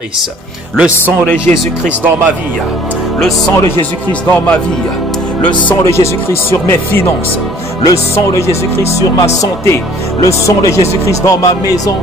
Le sang de Jésus-Christ dans ma vie, le sang de Jésus-Christ dans ma vie, le sang de Jésus-Christ sur mes finances, le sang de Jésus-Christ sur ma santé, le sang de Jésus-Christ dans ma maison,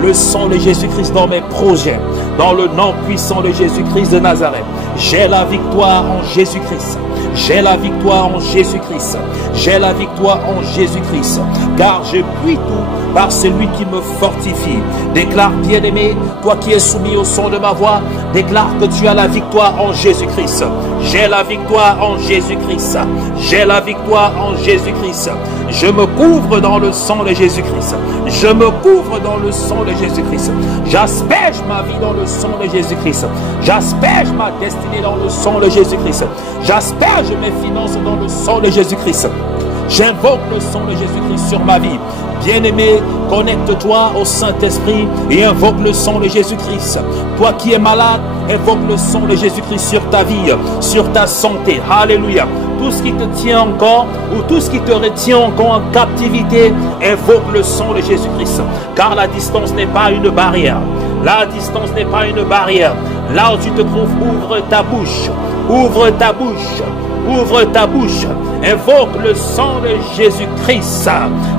le sang de Jésus-Christ dans mes projets, dans le nom puissant de Jésus-Christ de Nazareth. J'ai la victoire en Jésus-Christ. J'ai la victoire en Jésus-Christ. J'ai la victoire en Jésus-Christ. Car je puis tout par celui qui me fortifie. Déclare, bien-aimé, toi qui es soumis au son de ma voix, déclare que tu as la victoire en Jésus-Christ. J'ai la victoire en Jésus-Christ. J'ai la victoire en Jésus-Christ. Je me couvre dans le sang de Jésus-Christ. Je me couvre dans le sang de Jésus-Christ. J'asperge ma vie dans le sang de Jésus-Christ. J'asperge ma destinée dans le sang de Jésus-Christ. J'asperge mes finances dans le sang de Jésus-Christ. J'invoque le sang de Jésus-Christ sur ma vie. Bien-aimé, connecte-toi au Saint-Esprit et invoque le sang de Jésus-Christ. Toi qui es malade, invoque le sang de Jésus-Christ sur ta vie, sur ta santé. Alléluia. Tout ce qui te tient encore ou tout ce qui te retient encore en captivité, invoque le sang de Jésus-Christ. Car la distance n'est pas une barrière. La distance n'est pas une barrière. Là où tu te trouves, ouvre ta bouche. Ouvre ta bouche. Ouvre ta bouche. Invoque le sang de Jésus-Christ.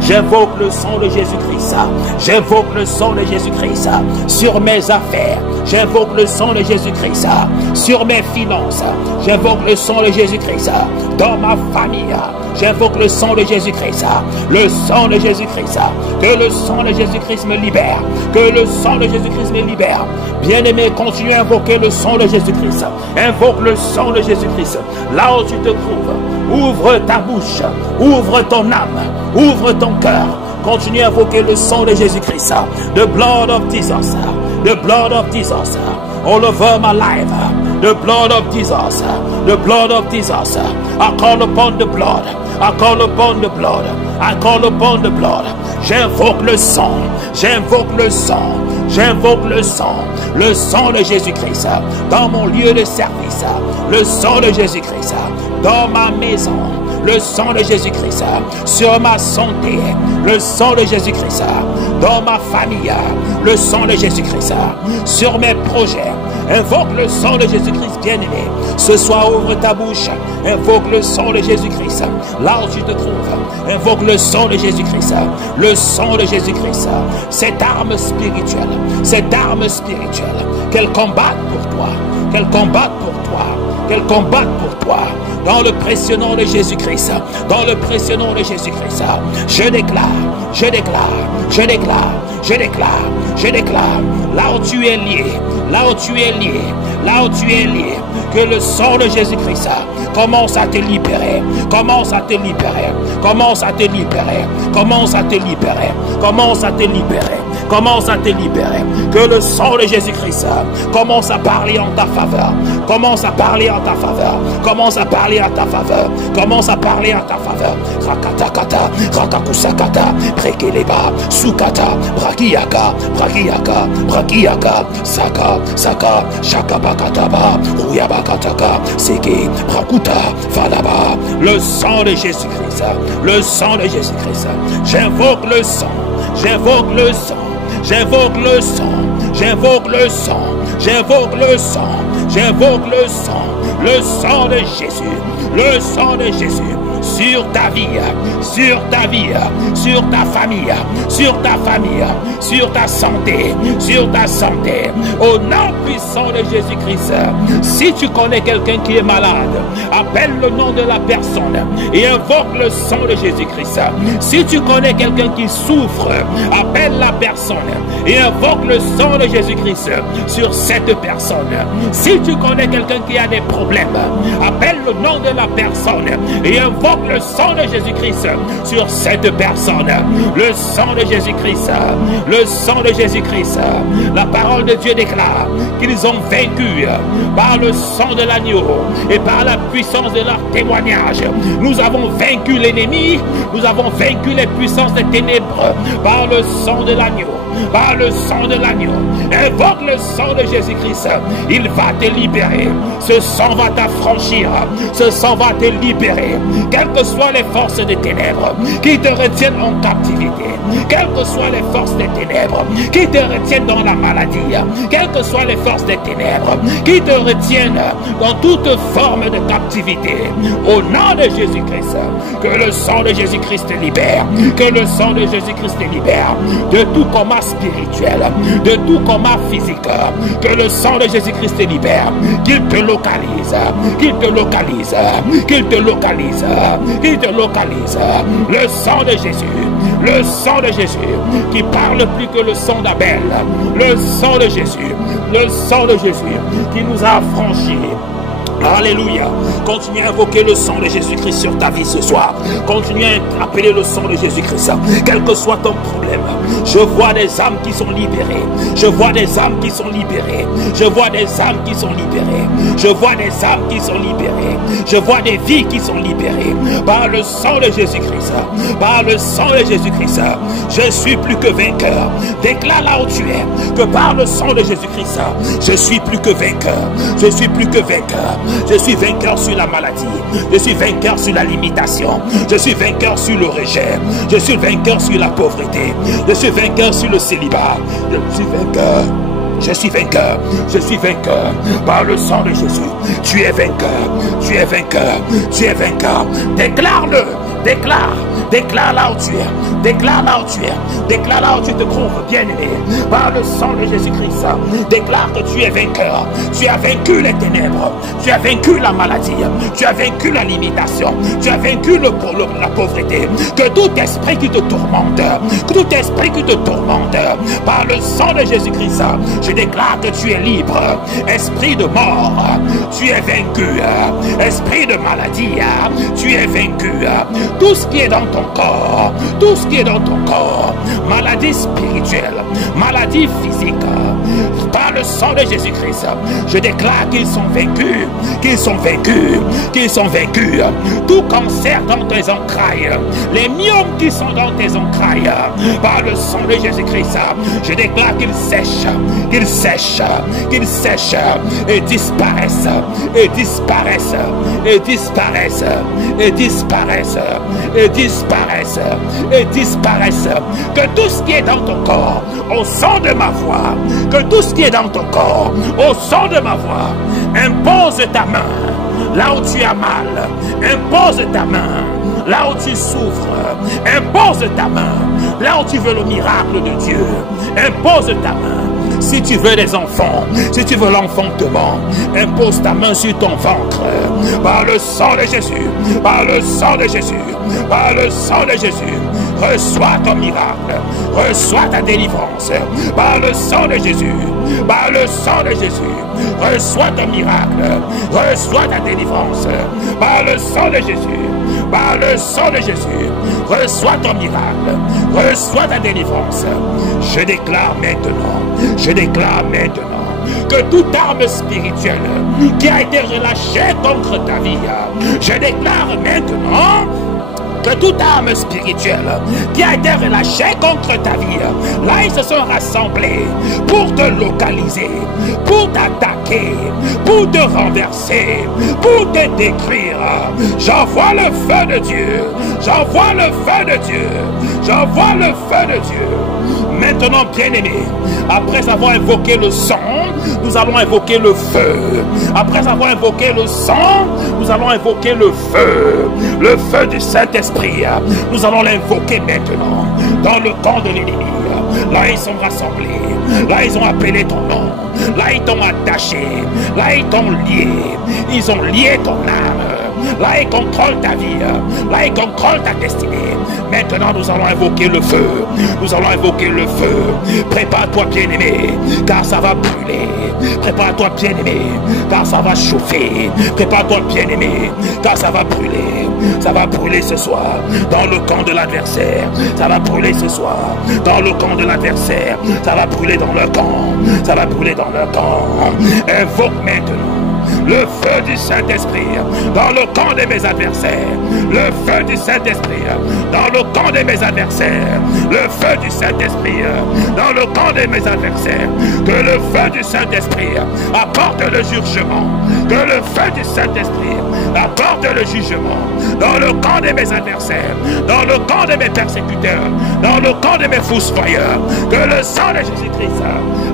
J'invoque le sang de Jésus-Christ. J'invoque le sang de Jésus-Christ sur mes affaires. J'invoque le sang de Jésus-Christ sur mes finances. J'invoque le sang de Jésus-Christ dans ma famille. J'invoque le sang de Jésus-Christ. Le sang de Jésus-Christ. Que le sang de Jésus-Christ me libère. Que le sang de Jésus-Christ me libère. Bien-aimé, continue à invoquer le sang de Jésus-Christ. Invoque le sang de Jésus-Christ. Là où tu te trouves, ouvre ta bouche, ouvre ton âme, ouvre ton cœur. Continue à invoquer le sang de Jésus-Christ. The blood of Jesus. The blood of Jesus. All over my life. The blood of Jesus. The blood of Jesus. I call upon the blood. I call upon the blood. I call upon the blood. J'invoque le sang. J'invoque le sang. J'invoque le sang de Jésus-Christ dans mon lieu de service, le sang de Jésus-Christ dans ma maison, le sang de Jésus-Christ sur ma santé, le sang de Jésus-Christ dans ma famille, le sang de Jésus-Christ sur mes projets. Invoque le sang de Jésus-Christ, bien-aimé. Ce soir, ouvre ta bouche. Invoque le sang de Jésus-Christ. Là où tu te trouves, invoque le sang de Jésus-Christ. Le sang de Jésus-Christ. Cette arme spirituelle. Cette arme spirituelle. Qu'elle combatte pour toi. Qu'elle combatte pour toi. Qu'elle combatte pour toi. Dans le précieux nom de Jésus-Christ. Dans le précieux nom de Jésus-Christ. Je déclare. Je déclare. Je déclare. Je déclare. Je déclare. Là où tu es lié. Là où tu es lié. Là où tu es lié. Que le sang de Jésus-Christ commence à te libérer. Commence à te libérer. Commence à te libérer. Commence à te libérer. Commence à te libérer. Commence à te libérer. Que le sang de Jésus-Christ commence à parler en ta faveur. Commence à parler en ta faveur. Commence à parler en ta faveur. Commence à parler en ta faveur. Rakatakata, rakakusakata, prekeleba, sukata, brakiaka, brakiaka, brakiaka, saka, saka, shakabakataba, ruyabakataka, seke, brakuta, falaba. Le sang de Jésus-Christ. Le sang de Jésus-Christ. J'invoque le sang. J'invoque le sang. J'invoque le sang, j'invoque le sang, j'invoque le sang, j'invoque le sang de Jésus, le sang de Jésus sur ta vie, sur ta vie, sur ta famille, sur ta famille, sur ta santé, sur ta santé, au nom puissant de Jésus-Christ. Si tu connais quelqu'un qui est malade, appelle le nom de la personne et invoque le sang de Jésus-Christ. Si tu connais quelqu'un qui souffre, appelle la personne et invoque le sang de Jésus-Christ sur cette personne. Si tu connais quelqu'un qui a des problèmes, appelle le nom de la personne et invoque le sang de Jésus-Christ sur cette personne. Le sang de Jésus-Christ. Le sang de Jésus-Christ. La parole de Dieu déclare qu'ils ont vaincu par le sang de l'agneau et par la puissance de leur témoignage. Nous avons vaincu l'ennemi. Nous avons vaincu les puissances des ténèbres par le sang de l'agneau. Par le sang de l'agneau. Invoque le sang de Jésus-Christ. Il va te libérer. Ce sang va t'affranchir. Ce sang va te libérer. Quel quelles que soient les forces des ténèbres qui te retiennent en captivité, quelles que soient les forces des ténèbres qui te retiennent dans la maladie, quelles que soient les forces des ténèbres qui te retiennent dans toute forme de captivité, au nom de Jésus-Christ, que le sang de Jésus-Christ te libère, que le sang de Jésus-Christ te libère de tout coma spirituel, de tout coma physique, que le sang de Jésus-Christ te libère, qu'il te localise, qu'il te localise, qu'il te localise, qu'il te localise. Le sang de Jésus, le sang de Jésus, qui parle plus que le sang d'Abel, le sang de Jésus, le sang de Jésus, qui nous a affranchis. Alléluia. Continue à invoquer le sang de Jésus-Christ sur ta vie ce soir. Continue à appeler le sang de Jésus-Christ. Quel que soit ton problème, je vois des âmes qui sont libérées. Je vois des âmes qui sont libérées. Je vois des âmes qui sont libérées. Je vois des âmes qui sont libérées. Je vois des vies qui sont libérées. Par le sang de Jésus-Christ. Par le sang de Jésus-Christ. Je suis plus que vainqueur. Déclare là où tu es que par le sang de Jésus-Christ, je suis plus que vainqueur. Je suis plus que vainqueur. Je suis vainqueur sur la maladie. Je suis vainqueur sur la limitation. Je suis vainqueur sur le rejet. Je suis vainqueur sur la pauvreté. Je suis vainqueur sur le célibat. Je suis vainqueur. Je suis vainqueur. Je suis vainqueur. Par le sang de Jésus. Tu es vainqueur. Tu es vainqueur. Tu es vainqueur. Déclare-le. Déclare. Déclare là où tu es. Déclare là où tu es. Déclare là où tu te trouves, bien-aimé. Par le sang de Jésus-Christ. Déclare que tu es vainqueur. Tu as vaincu les ténèbres. Tu as vaincu la maladie. Tu as vaincu la limitation. Tu as vaincu la pauvreté. Que tout esprit qui te tourmente, que tout esprit qui te tourmente, par le sang de Jésus-Christ, je déclare que tu es libre. Esprit de mort, tu es vaincu. Esprit de maladie, tu es vaincu. Tout ce qui est dans ton corps, tout ce qui est dans ton corps, maladie spirituelle, maladie physique, par le sang de Jésus-Christ, je déclare qu'ils sont vaincus, qu'ils sont vaincus, qu'ils sont vaincus. Tout cancer dans tes entrailles, les myomes qui sont dans tes entrailles, par le sang de Jésus-Christ, je déclare qu'ils sèchent, qu'ils sèchent, qu'ils sèchent et disparaissent, et disparaissent, et disparaissent, et disparaissent, et disparaissent, et disparaissent. Que tout ce qui est dans ton corps, au son de ma voix, que tout ce qui est dans ton corps, au son de ma voix, impose ta main là où tu as mal, impose ta main là où tu souffres, impose ta main là où tu veux le miracle de Dieu, impose ta main. Si tu veux des enfants, si tu veux l'enfantement, impose ta main sur ton ventre. Par le sang de Jésus, par le sang de Jésus, par le sang de Jésus, reçois ton miracle, reçois ta délivrance. Par le sang de Jésus, par le sang de Jésus, reçois ton miracle, reçois ta délivrance. Par le sang de Jésus, par le sang de Jésus, reçois ton miracle, reçois ta délivrance. Je déclare maintenant que toute arme spirituelle qui a été relâchée contre ta vie, je déclare maintenant que toute arme spirituelle qui a été relâchée contre ta vie, là ils se sont rassemblés pour te localiser, pour t'attaquer, pour te renverser, pour te détruire. J'envoie le feu de Dieu, j'envoie le feu de Dieu, j'envoie le feu de Dieu. Maintenant, bien-aimé, après avoir invoqué le sang, nous allons invoquer le feu. Après avoir invoqué le sang, nous allons invoquer le feu du Saint-Esprit. Nous allons l'invoquer maintenant dans le camp de l'ennemi. Là, ils sont rassemblés. Là, ils ont appelé ton nom. Là, ils t'ont attaché. Là, ils t'ont lié. Ils ont lié ton âme. Là, ils contrôlent ta vie. Là, ils contrôlent ta destinée. Maintenant, nous allons invoquer le feu. Nous allons invoquer le feu. Prépare-toi, bien-aimé, car ça va brûler. Prépare-toi, bien-aimé, car ça va chauffer. Prépare-toi, bien-aimé, car ça va brûler. Ça va brûler ce soir dans le camp de l'adversaire. Ça va brûler ce soir dans le camp de l'adversaire. Ça va brûler dans le camp. Ça va brûler dans le camp. Invoque maintenant. le feu du Saint-Esprit dans le camp de mes adversaires, le feu du Saint-Esprit dans le camp de mes adversaires, le feu du Saint-Esprit dans le camp de mes adversaires, que le feu du Saint-Esprit apporte le jugement, que le feu du Saint-Esprit apporte le jugement dans le camp de mes adversaires, dans le camp de mes persécuteurs, dans le camp de mes fossoyeurs, que le sang de Jésus-Christ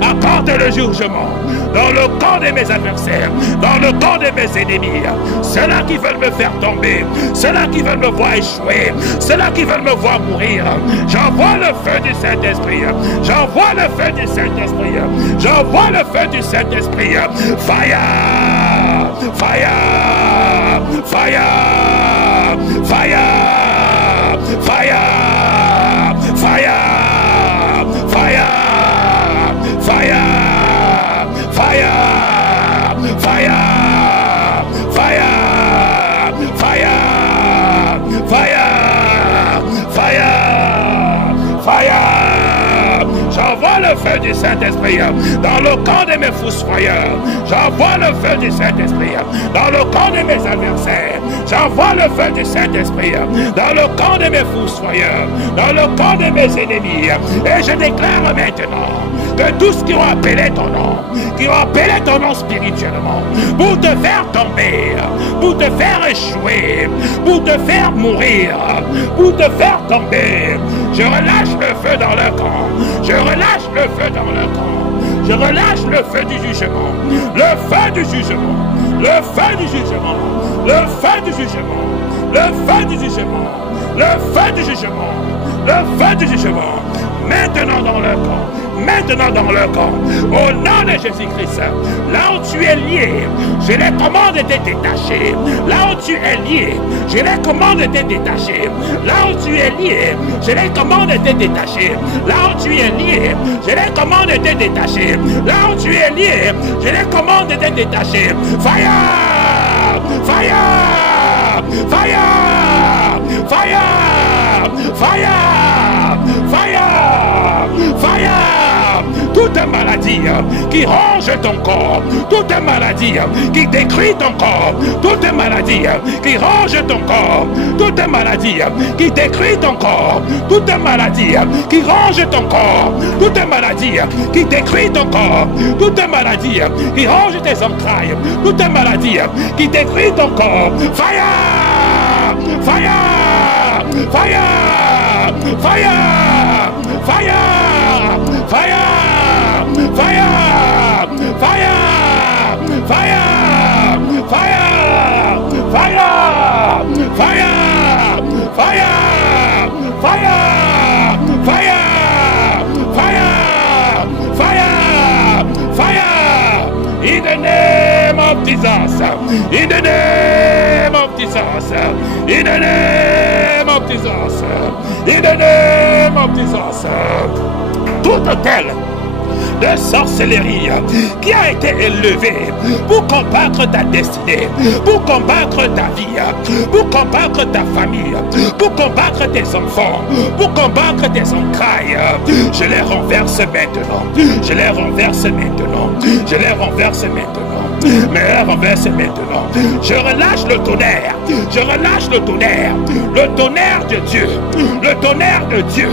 apporte le jugement dans le camp de mes adversaires, dans le camp de mes ennemis, ceux-là qui veulent me faire tomber, ceux-là qui veulent me voir échouer, ceux-là qui veulent me voir mourir. J'envoie le feu du Saint-Esprit, j'envoie le feu du Saint-Esprit, j'envoie le feu du Saint-Esprit. Fire, fire, fire, fire, fire, fire, fire, fire, fire, fire, fire, fire, fire, fire, fire. J'envoie le feu du Saint-Esprit dans le camp de mes fossoyeurs. J'envoie le feu du Saint-Esprit dans le camp de mes adversaires. J'envoie le feu du Saint-Esprit dans le camp de mes fossoyeurs, dans le camp de mes ennemis. Et je déclare maintenant que tous qui ont appelé ton nom, qui ont appelé ton nom spirituellement, pour te faire tomber, pour te faire échouer, pour te faire mourir, pour te faire tomber, je relâche le feu dans le camp, je relâche le feu dans le camp, je relâche le feu du jugement, le feu du jugement, le feu du jugement, le feu du jugement, le feu du jugement, le feu du jugement, le feu du jugement, maintenant dans le camp, maintenant dans le camp, au nom de Jésus-Christ. Là où tu es lié, je les commande de te détacher. Là où tu es lié, je les commande de te détacher. Là où tu es lié, je les commande de te détacher. Là où tu es lié, je les commande de te détacher. Là où tu es lié, je les commande de te détacher. Fire! Fire! Fire! Fire! Fire! Fire! Fire! Toute maladie qui ronge ton corps, toute maladie qui détruit ton corps, toute maladie qui ronge ton corps, toute maladie qui détruit ton corps, toute maladie qui ronge ton corps, toute maladie qui détruit ton corps, toute maladie qui ronge tes entrailles, toute maladie qui détruit ton corps. Fire! Fire! Fire! Fire! Fire! Fire! Fire! Fire! Fire! Fire! Fire! Fire! Fire! Fire! Fire! Fire! Fire! In the name of Jesus! In the name of Jesus! In the name of Jesus! In the name of Jesus! Tout hôtel de sorcellerie qui a été élevé pour combattre ta destinée, pour combattre ta vie, pour combattre ta famille, pour combattre tes enfants, pour combattre tes entrailles, je les renverse maintenant, je les renverse maintenant, je les renverse maintenant. Mais renverse maintenant. Je relâche le tonnerre. Je relâche le tonnerre. Le tonnerre de Dieu. Le tonnerre de Dieu.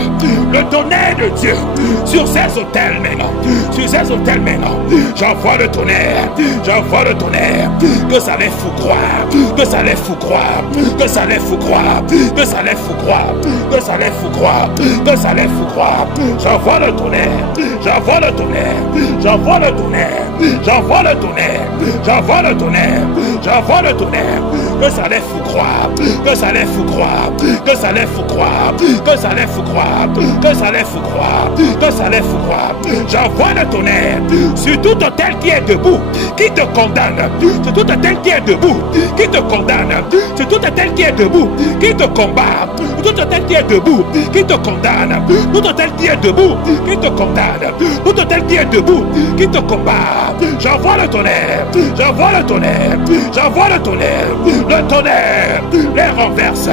Le tonnerre de Dieu. Sur ces hôtels maintenant. Sur ces hôtels maintenant. J'envoie le tonnerre. J'envoie le tonnerre. Que ça les fout croire. Que ça les fout croire. Que ça les fout croire. Que ça les fout croire. Que ça les fout croire. Que ça les fout croire. J'envoie le tonnerre. J'envoie le tonnerre. J'envoie le tonnerre. J'envoie le tonnerre. J'envoie le tonnerre, j'envoie le tonnerre, que ça les fout croire, que ça les fout croire, que ça les fout croire, que ça les fout croire, que ça les fout croire, que ça les fout croire. J'envoie le tonnerre sur tout hôtel qui est debout, qui te condamne, sur tout hôtel qui est debout, qui te condamne, sur tout hôtel qui est debout, qui te combat, sur tout hôtel qui est debout, qui te condamne, tout hôtel qui est debout, qui te condamne, tout hôtel qui est debout, qui te combat. J'envoie le tonnerre. J'envoie le tonnerre, j'envoie le tonnerre, les renverse,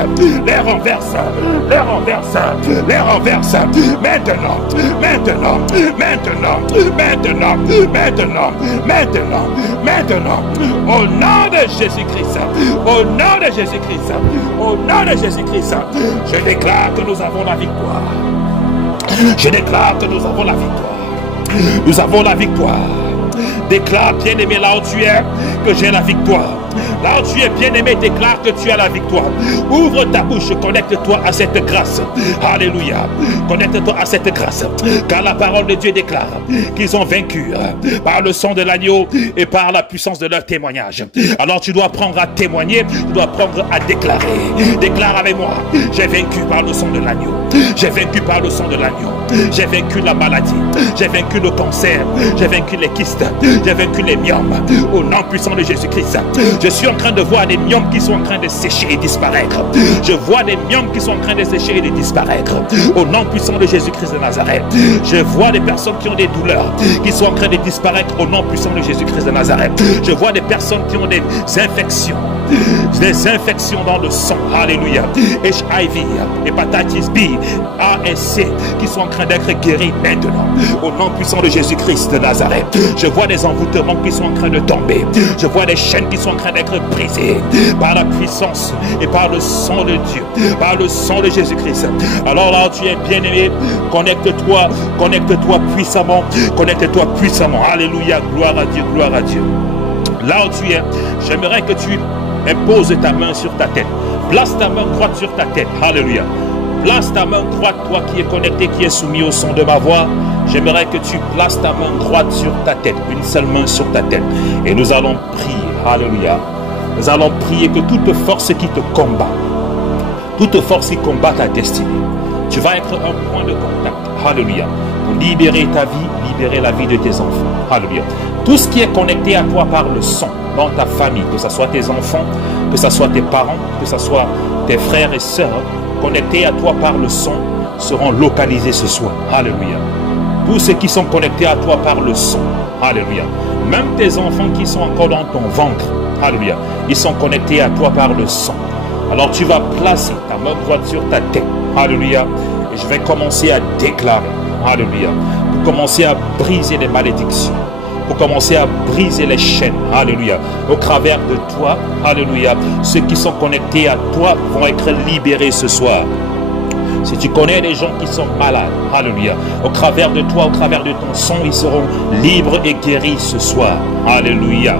les renverse, les renverse, les renverse, maintenant, maintenant, maintenant, maintenant, maintenant, maintenant, maintenant, au nom de Jésus-Christ, au nom de Jésus-Christ, au nom de Jésus-Christ, je déclare que nous avons la victoire. Je déclare que nous avons la victoire. Nous avons la victoire. Déclare, bien-aimé, là où tu es, que j'ai la victoire. Là où tu es, bien-aimé, déclare que tu as la victoire. Ouvre ta bouche, connecte-toi à cette grâce. Alléluia. Connecte-toi à cette grâce. Car la parole de Dieu déclare qu'ils ont vaincu par le sang de l'agneau et par la puissance de leur témoignage. Alors tu dois apprendre à témoigner, tu dois apprendre à déclarer. Déclare avec moi, j'ai vaincu par le sang de l'agneau. J'ai vaincu par le sang de l'agneau. J'ai vaincu la maladie. J'ai vaincu le cancer. J'ai vaincu les kystes. J'ai vaincu les myomes. Au nom puissant de Jésus-Christ. Je suis en train de voir des myomes qui sont en train de sécher et disparaître. Je vois des myomes qui sont en train de sécher et de disparaître. Au nom puissant de Jésus-Christ de Nazareth. Je vois des personnes qui ont des douleurs qui sont en train de disparaître au nom puissant de Jésus-Christ de Nazareth. Je vois des personnes qui ont des infections dans le sang. Alléluia. HIV, hépatitis B, A et C qui sont en train d'être guéris maintenant. Au nom puissant de Jésus-Christ de Nazareth. Je vois des envoûtements qui sont en train de tomber. Je vois des chaînes qui sont en train d'être brisées par la puissance et par le sang de Dieu, par le sang de Jésus-Christ. Alors là, tu es bien-aimé, connecte-toi puissamment, connecte-toi puissamment. Alléluia, gloire à Dieu, gloire à Dieu. Là où tu es, j'aimerais que tu imposes ta main sur ta tête. Place ta main droite sur ta tête. Alléluia. Place ta main droite, toi qui es connecté, qui est soumis au son de ma voix. J'aimerais que tu places ta main droite sur ta tête, une seule main sur ta tête. Et nous allons prier. Alléluia. Nous allons prier que toute force qui te combat, toute force qui combat ta destinée, tu vas être un point de contact. Alléluia. Pour libérer ta vie, libérer la vie de tes enfants. Alléluia. Tout ce qui est connecté à toi par le sang, dans ta famille, que ce soit tes enfants, que ce soit tes parents, que ce soit tes frères et sœurs, connectés à toi par le sang, seront localisés ce soir. Alléluia. Tous ceux qui sont connectés à toi par le sang. Alléluia. Même tes enfants qui sont encore dans ton ventre. Alléluia. Ils sont connectés à toi par le sang. Alors tu vas placer ta main droite sur ta tête. Alléluia. Et je vais commencer à déclarer. Alléluia. Pour commencer à briser les malédictions. Pour commencer à briser les chaînes. Alléluia. Au travers de toi. Alléluia. Ceux qui sont connectés à toi vont être libérés ce soir. Si tu connais des gens qui sont malades, alléluia, au travers de toi, au travers de ton sang, ils seront libres et guéris ce soir. Alléluia.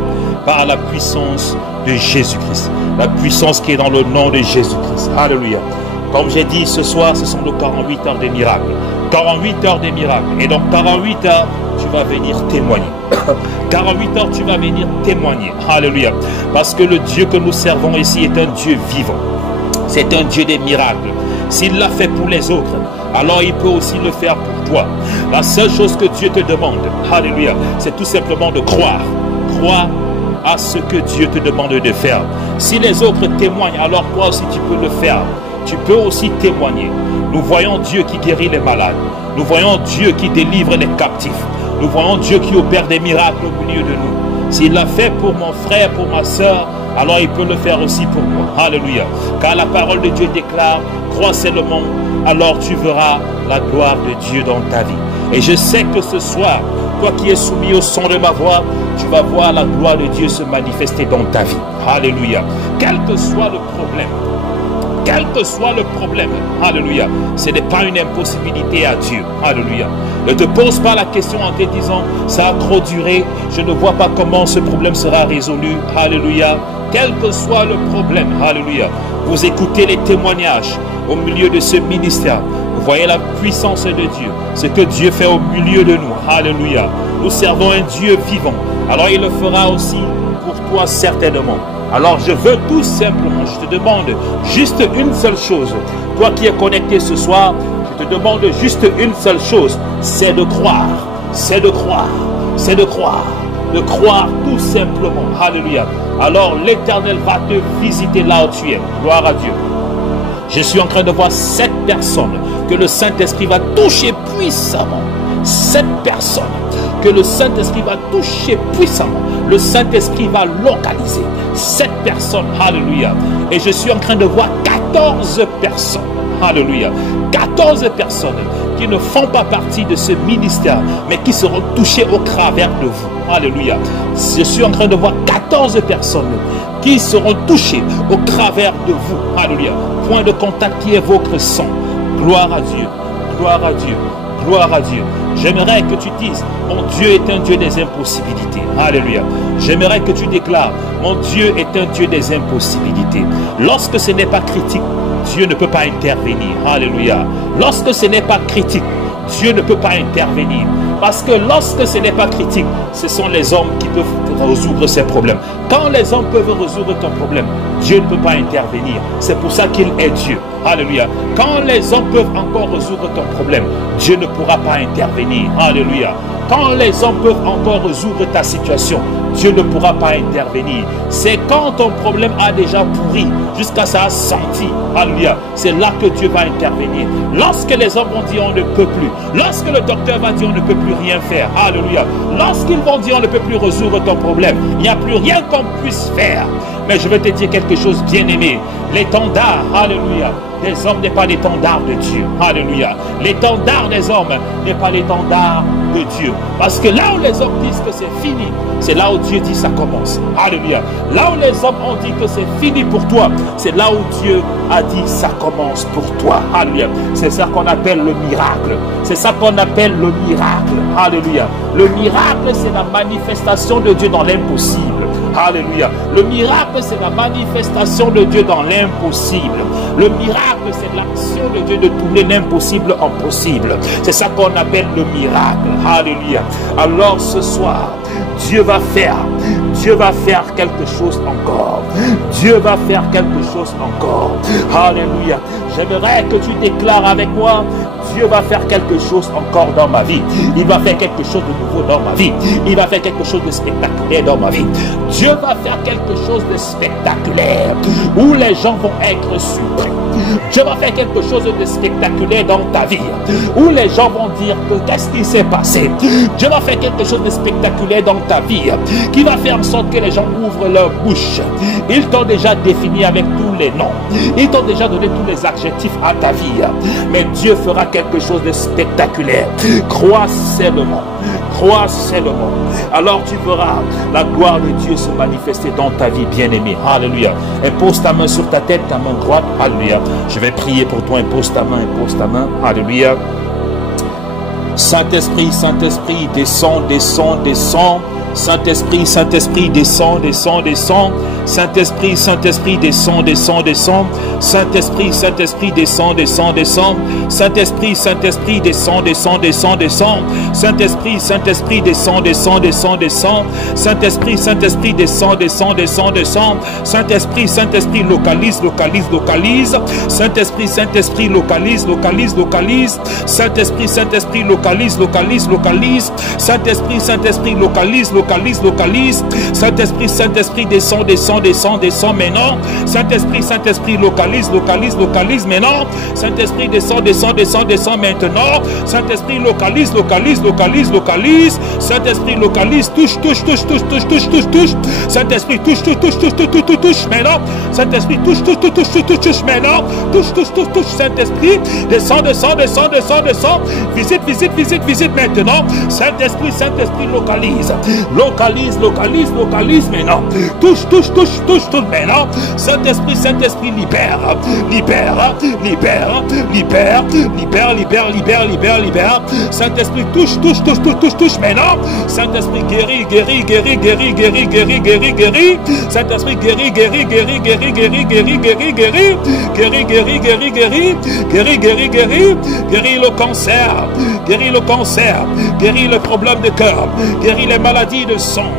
Par la puissance de Jésus-Christ. La puissance qui est dans le nom de Jésus-Christ. Alléluia. Comme j'ai dit ce soir, ce sont nos 48 heures de miracles. 48 heures de miracles. Et donc 48 heures, tu vas venir témoigner. 48 heures, tu vas venir témoigner. Alléluia. Parce que le Dieu que nous servons ici est un Dieu vivant. C'est un Dieu des miracles. S'il l'a fait pour les autres, alors il peut aussi le faire pour toi. La seule chose que Dieu te demande, alléluia, c'est tout simplement de croire. Crois à ce que Dieu te demande de faire. Si les autres témoignent, alors toi aussi tu peux le faire. Tu peux aussi témoigner. Nous voyons Dieu qui guérit les malades. Nous voyons Dieu qui délivre les captifs. Nous voyons Dieu qui opère des miracles au milieu de nous. S'il l'a fait pour mon frère, pour ma soeur, alors il peut le faire aussi pour moi. Alléluia. Car la parole de Dieu déclare, crois seulement, alors tu verras la gloire de Dieu dans ta vie. Et je sais que ce soir, toi qui es soumis au son de ma voix, tu vas voir la gloire de Dieu se manifester dans ta vie. Alléluia. Quel que soit le problème, quel que soit le problème, alléluia, ce n'est pas une impossibilité à Dieu, alléluia. Ne te pose pas la question en te disant, ça a trop duré, je ne vois pas comment ce problème sera résolu, alléluia. Quel que soit le problème, alléluia, vous écoutez les témoignages au milieu de ce ministère, vous voyez la puissance de Dieu, ce que Dieu fait au milieu de nous, alléluia. Nous servons un Dieu vivant, alors il le fera aussi pour toi certainement. Alors je veux tout simplement, je te demande juste une seule chose. Toi qui es connecté ce soir, je te demande juste une seule chose. C'est de croire, c'est de croire, c'est de croire. De croire tout simplement. Alléluia. Alors l'Éternel va te visiter là où tu es. Gloire à Dieu. Je suis en train de voir 7 personnes que le Saint-Esprit va toucher puissamment. 7 personnes que le Saint-Esprit va toucher puissamment. Le Saint-Esprit va localiser 7 personnes. Alléluia. Et je suis en train de voir 14 personnes. Alléluia. 14 personnes qui ne font pas partie de ce ministère, mais qui seront touchés au travers de vous. Alléluia. Je suis en train de voir 14 personnes qui seront touchées au travers de vous. Alléluia. Point de contact qui est votre sang. Gloire à Dieu. Gloire à Dieu. Gloire à Dieu. J'aimerais que tu dises, mon Dieu est un Dieu des impossibilités. Alléluia. J'aimerais que tu déclares, mon Dieu est un Dieu des impossibilités. Lorsque ce n'est pas critique, Dieu ne peut pas intervenir. Alléluia. Lorsque ce n'est pas critique, Dieu ne peut pas intervenir. Parce que lorsque ce n'est pas critique, ce sont les hommes qui peuvent résoudre ces problèmes. Quand les hommes peuvent résoudre ton problème, Dieu ne peut pas intervenir. C'est pour ça qu'il est Dieu. Alléluia. Quand les hommes peuvent encore résoudre ton problème, Dieu ne pourra pas intervenir. Alléluia. Quand les hommes peuvent encore résoudre ta situation, Dieu ne pourra pas intervenir. C'est quand ton problème a déjà pourri, jusqu'à ça a senti. Alléluia. C'est là que Dieu va intervenir. Lorsque les hommes vont dire on ne peut plus, lorsque le docteur va dire on ne peut plus rien faire. Alléluia. Lorsqu'ils vont dire on ne peut plus résoudre ton problème, il n'y a plus rien qu'on puisse faire. Mais je vais te dire quelque chose, bien-aimé. L'étendard, alléluia, des hommes n'est pas l'étendard de Dieu. Alléluia. L'étendard des hommes n'est pas l'étendard de Dieu. Parce que là où les hommes disent que c'est fini, c'est là où Dieu dit ça commence. Alléluia. Là où les hommes ont dit que c'est fini pour toi, c'est là où Dieu a dit ça commence pour toi. Alléluia. C'est ça qu'on appelle le miracle. C'est ça qu'on appelle le miracle. Alléluia. Le miracle, c'est la manifestation de Dieu dans l'impossible. Alléluia. Le miracle, c'est la manifestation de Dieu dans l'impossible. Le miracle, c'est l'action de Dieu de tourner l'impossible en possible. C'est ça qu'on appelle le miracle. Alléluia. Alors ce soir, Dieu va faire quelque chose encore. Dieu va faire quelque chose encore. Alléluia. J'aimerais que tu déclares avec moi, Dieu va faire quelque chose encore dans ma vie. Il va faire quelque chose de nouveau dans ma vie. Il va faire quelque chose de spectaculaire dans ma vie. Dieu va faire quelque chose de spectaculaire où les gens vont être surpris. Dieu va faire quelque chose de spectaculaire dans ta vie où les gens vont dire que qu'est-ce qui s'est passé. Dieu va faire quelque chose de spectaculaire dans ta vie qui va faire en sorte que les gens ouvrent leur bouche. Ils t'ont déjà défini avec tous les noms. Ils t'ont déjà donné tous les adjectifs à ta vie. Mais Dieu fera quelque chose de spectaculaire. Crois seulement. Crois seulement. Alors tu verras la gloire de Dieu se manifester dans ta vie, bien-aimé. Alléluia. Impose ta main sur ta tête, ta main droite. Alléluia. Je vais prier pour toi. Impose ta main, impose ta main. Alléluia. Saint-Esprit, Saint-Esprit, descends, descends, descends. Saint-Esprit, Saint-Esprit, descends, descends, descends. Saint-Esprit, Saint-Esprit, descends, descends, descends. Saint-Esprit, Saint-Esprit, descends, descends, descends. Saint-Esprit, Saint-Esprit, descends, descends, descends, descends. Saint-Esprit, Saint-Esprit, descends, descends, descends, descends. Saint-Esprit, Saint-Esprit, descends, descends, descends, descends. Saint-Esprit, Saint-Esprit, localise, localise, localise. Saint-Esprit, Saint-Esprit, localise, localise, localise. Saint-Esprit, Saint-Esprit, localise, localise, localise. Saint-Esprit, Saint-Esprit, localise, localise, localise. Saint-Esprit, Saint-Esprit, descends, descends, descends, descends maintenant. Saint-Esprit, Saint-Esprit, localise, localise, localise maintenant. Saint-Esprit, descends, descends, descends, descends maintenant. Saint-Esprit, localise, localise, localise, localise. Saint-Esprit, localise, touche, touche, touche, touche, touche, touche, touche, touche. Saint-Esprit, touche, touche, touche, touche, touche, touche, touche maintenant. Saint-Esprit, touche, touche, touche, touche, touche, touche maintenant. Touche, touche, touche, touche, Saint-Esprit, descends, descends, descends, descends, descends. Visite, visite, visite, visite maintenant. Saint-Esprit, Saint-Esprit, localise. Localise, localise, localise maintenant. Touche, touche, touche, touche, touche maintenant. Saint-Esprit, Saint-Esprit, libère, libère, libère, libère, libère, libère, libère, libère, libère. Saint-Esprit, touche, touche, touche, touche, touche, touche maintenant. Saint-Esprit, guérit, guérit, guérit, guérit, guérit, guérit, guérit, guérit. Saint-Esprit, guérit, guérit, guérit, guérit, guérit, guérit, guérit, guérit, guérit, guérit, guérit, guérit, guérit, guérit, guérit, guérit le cancer, guérit le cancer, guérit le problème de cœur, guérit les maladies de sang,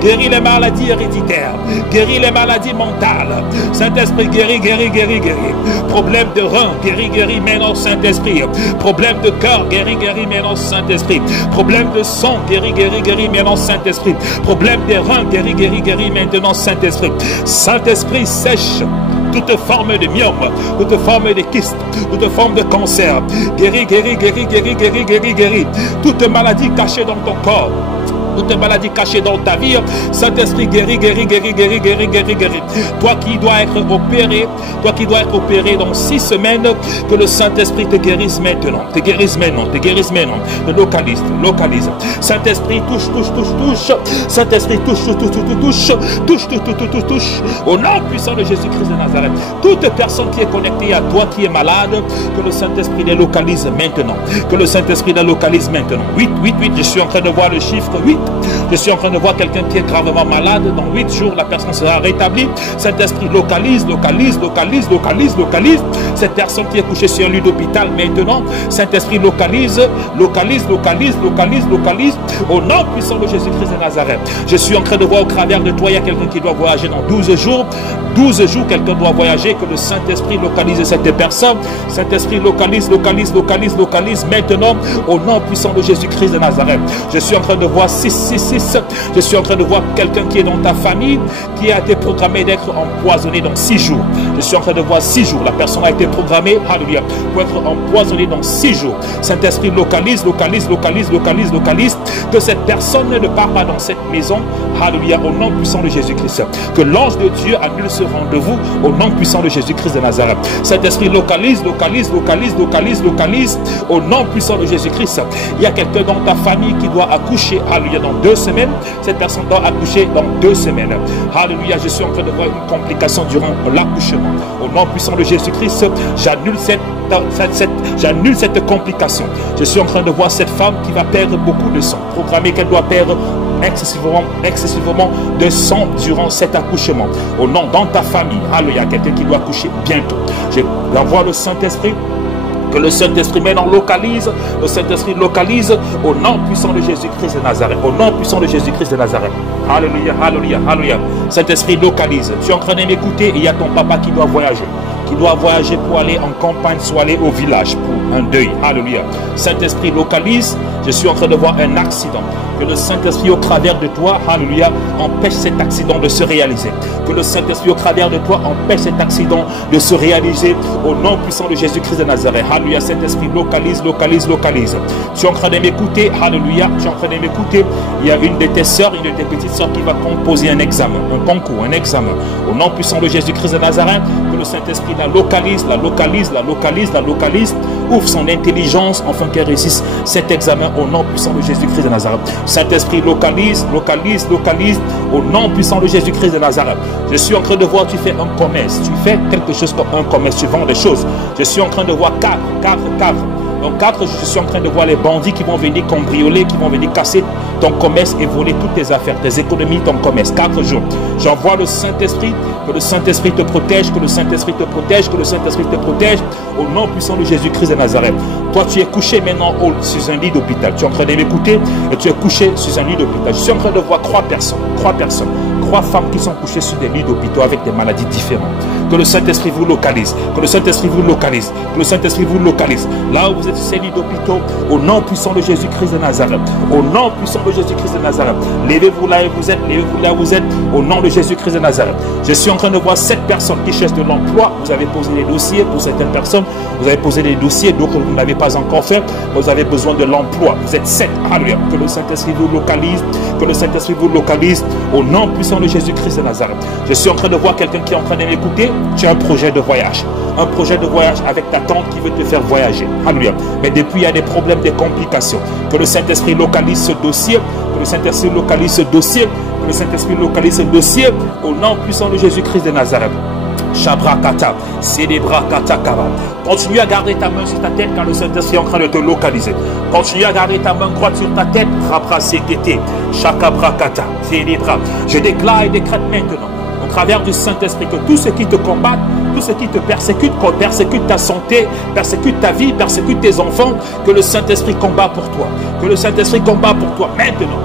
guérit les maladies héréditaires, guérit les maladies mentales. Saint-Esprit, guérit, guérit, guérit, guérit. Problème de rein, guérit, guérit, maintenant Saint-Esprit. Problème de cœur, guérit, guérit, maintenant Saint-Esprit. Problème de sang, guérit, guérit, guérit, maintenant Saint-Esprit. Problème des reins, guérit, guérit, guérit, maintenant Saint-Esprit. Saint-Esprit, sèche toute forme de myome, toute forme de kyste, toute forme de cancer. Guéris, guéris, guéris, guéris, guéris, guéris, guéris. Toute maladie cachée dans ton corps. toute maladie cachée dans ta vie. Saint-Esprit, guéris, guéris, guéris, guéris, guéris, guéris, guéris. Toi qui dois être opéré dans 6 semaines, que le Saint-Esprit te guérisse maintenant. Te guérisse maintenant, te guérisse maintenant. Te localise, te localise. Saint-Esprit, touche. Saint-Esprit, touche. Au nom puissant de Jésus-Christ de Nazareth. Toute personne qui est connectée à toi, qui est malade, que le Saint-Esprit les localise maintenant. Que le Saint-Esprit les localise maintenant. 8. Je suis en train de voir le chiffre 8. Je suis en train de voir quelqu'un qui est gravement malade. Dans 8 jours, la personne sera rétablie. Saint-Esprit localise. Cette personne qui est couchée sur un lit d'hôpital maintenant. Saint-Esprit localise. Au nom puissant de Jésus-Christ de Nazareth. Je suis en train de voir au travers de toi, il y a quelqu'un qui doit voyager dans 12 jours. 12 jours, quelqu'un doit voyager. Que le Saint-Esprit localise cette personne. Saint-Esprit localise maintenant. Au nom puissant de Jésus-Christ de Nazareth. Je suis en train de voir 6. Je suis en train de voir quelqu'un qui est dans ta famille, qui a été programmé d'être empoisonné dans 6 jours. Je suis en train de voir 6 jours. La personne a été programmée, alléluia, pour être empoisonnée dans 6 jours. Saint-Esprit localise. Que cette personne ne part pas dans cette maison, alléluia, au nom puissant de Jésus-Christ. Que l'ange de Dieu annule ce rendez-vous au nom puissant de Jésus-Christ de Nazareth. Saint-Esprit localise. Au nom puissant de Jésus-Christ. Il y a quelqu'un dans ta famille qui doit accoucher, alléluia, dans 2 semaines. Cette personne doit accoucher dans 2 semaines. Alléluia, je suis en train de voir une complication durant l'accouchement. Au nom puissant de Jésus-Christ, j'annule cette complication. Je suis en train de voir cette femme qui va perdre beaucoup de sang. Programmée qu'elle doit perdre excessivement de sang durant cet accouchement. Au nom, dans ta famille, alléluia, quelqu'un qui doit accoucher bientôt. Je envoie le Saint-Esprit. Que le Saint-Esprit maintenant localise, le Saint-Esprit localise au nom puissant de Jésus-Christ de Nazareth. Au nom puissant de Jésus-Christ de Nazareth. Alléluia. Saint-Esprit localise. Tu es en train de m'écouter et il y a ton papa qui doit voyager. Qui doit voyager pour aller en campagne, soit aller au village pour un deuil. Alléluia. Saint-Esprit localise. Je suis en train de voir un accident. Que le Saint-Esprit au travers de toi, alléluia, empêche cet accident de se réaliser. Que le Saint-Esprit au travers de toi empêche cet accident de se réaliser au nom puissant de Jésus-Christ de Nazareth. Alléluia, Saint-Esprit localise. Tu es en train de m'écouter, alléluia, tu es en train de m'écouter. Il y a une de tes sœurs, une de tes petites sœurs qui va composer un examen, un concours, un examen. Au nom puissant de Jésus-Christ de Nazareth, que le Saint-Esprit la localise. Ouvre son intelligence afin qu'elle réussisse cet examen au nom puissant de Jésus-Christ de Nazareth. Saint-Esprit localise au nom puissant de Jésus-Christ de Nazareth. Je suis en train de voir, tu fais un commerce, tu fais quelque chose comme un commerce, tu vends des choses. Je suis en train de voir 4. Donc 4, je suis en train de voir les bandits qui vont venir cambrioler, qui vont venir casser ton commerce et voler toutes tes affaires, tes économies, ton commerce. 4 jours. J'envoie le Saint-Esprit, que le Saint-Esprit te protège, que le Saint-Esprit te protège, que le Saint-Esprit te protège, au nom puissant de Jésus-Christ de Nazareth. Toi, tu es couché maintenant sur un lit d'hôpital. Tu es en train de m'écouter et tu es couché sur un lit d'hôpital. Je suis en train de voir 3 personnes, 3 femmes qui sont couchées sur des lits d'hôpitaux avec des maladies différentes. Que le Saint-Esprit vous localise, que le Saint-Esprit vous localise, que le Saint-Esprit vous localise. Là où vous êtes sur ces lits d'hôpitaux, au nom puissant de Jésus-Christ de Nazareth, au nom puissant de Jésus-Christ de Nazareth, levez-vous là où vous êtes, levez-vous là où vous êtes, au nom de Jésus-Christ de Nazareth. Je suis en train de voir 7 personnes qui cherchent de l'emploi. Vous avez posé des dossiers pour certaines personnes, vous avez posé des dossiers, d'autres vous n'avez pas encore fait, vous avez besoin de l'emploi. Vous êtes 7. Alléluia. Que le Saint-Esprit vous localise, que le Saint-Esprit vous localise, au nom puissant de Jésus-Christ de Nazareth. Je suis en train de voir quelqu'un qui est en train de m'écouter. Tu as un projet de voyage. Un projet de voyage avec ta tante qui veut te faire voyager. Alléluia. Mais depuis, il y a des problèmes, des complications. Que le Saint-Esprit localise ce dossier. Que le Saint-Esprit localise ce dossier. Que le Saint-Esprit localise ce dossier. Au nom puissant de Jésus-Christ de Nazareth. Shabrakata, Célébrakata. Continue à garder ta main sur ta tête quand le Saint-Esprit est en train de te localiser. Continue à garder ta main droite sur ta tête. Raprasekete, Shakabrakata, Célébra. Je déclare et décrète maintenant, au travers du Saint-Esprit, que tous ceux qui te combattent, tous ceux qui te persécutent ta santé, persécutent ta vie, persécutent tes enfants, que le Saint-Esprit combat pour toi. Que le Saint-Esprit combat pour toi maintenant.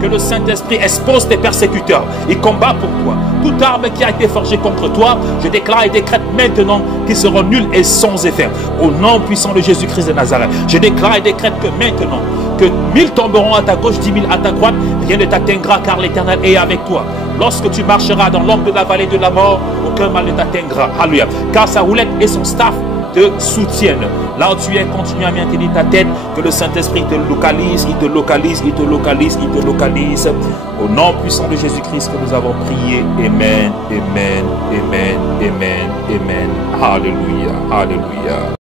Que le Saint-Esprit expose tes persécuteurs. Il combat pour toi. Toute arme qui a été forgée contre toi, je déclare et décrète maintenant qu'ils seront nuls et sans effet. Au nom puissant de Jésus-Christ de Nazareth, je déclare et décrète que maintenant, que 1000 tomberont à ta gauche, 10 000 à ta droite, rien ne t'atteindra car l'Éternel est avec toi. Lorsque tu marcheras dans l'ombre de la vallée de la mort, aucun mal ne t'atteindra. Alléluia. Car sa roulette et son staff te soutienne. Là où tu es, continue à maintenir ta tête, que le Saint-Esprit te localise, il te localise, il te localise, il te localise. Au nom puissant de Jésus-Christ que nous avons prié. Amen, amen, amen, amen, amen. Alléluia, alléluia.